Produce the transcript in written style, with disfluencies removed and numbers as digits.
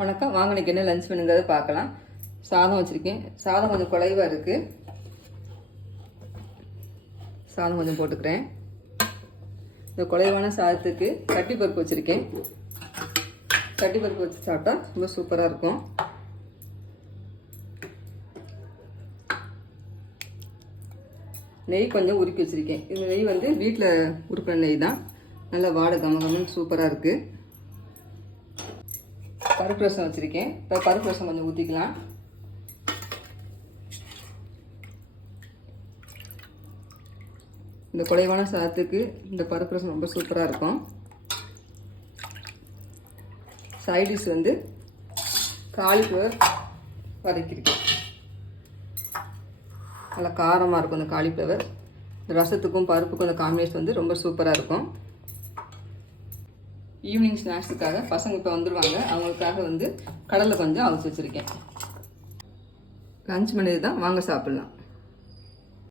வணக்கம். வாங்க இன்னைக்கு என்ன லஞ்ச் பண்ணுங்கிறத பார்க்கலாம். சாதம் வச்சுருக்கேன். சாதம் கொஞ்சம் குறைவாக இருக்குது. சாதம் கொஞ்சம் போட்டுக்கிறேன். இந்த குறைவான சாதத்துக்கு கட்டிப்பருப்பு வச்சுருக்கேன். கட்டிப்பருப்பு வச்சு சாப்பிட்டா ரொம்ப சூப்பராக இருக்கும். நெய் கொஞ்சம் உருக்கி வச்சுருக்கேன். இந்த நெய் வந்து வீட்டில் உருக்கின நெய் தான். நல்லா வாடை கமகமன்னு சூப்பராக இருக்குது. பருப்பு ரசம் வச்சுருக்கேன். இப்போ பருப்பு ரசம் கொஞ்சம் ஊற்றிக்கலாம். இந்த குறைவான சாதத்துக்கு இந்த பருப்பு ரசம் ரொம்ப சூப்பராக இருக்கும். சைடிஷ் வந்து காலிஃப்ளவர் வதக்கியிருக்கேன். நல்லா காரமாக இருக்கும் இந்த காலிஃப்ளவர். இந்த ரசத்துக்கும் பருப்புக்கும் இந்த காம்பினேஷன் வந்து ரொம்ப சூப்பராக இருக்கும். ஈவினிங் ஸ்நாக்ஸுக்காக பசங்க இப்போ வந்துடுவாங்க. அவங்களுக்காக வந்து கடலை கொஞ்சம் அவிச்சு வச்சுருக்கேன். லஞ்ச் பண்ணது தான், வாங்க சாப்பிட்லாம்.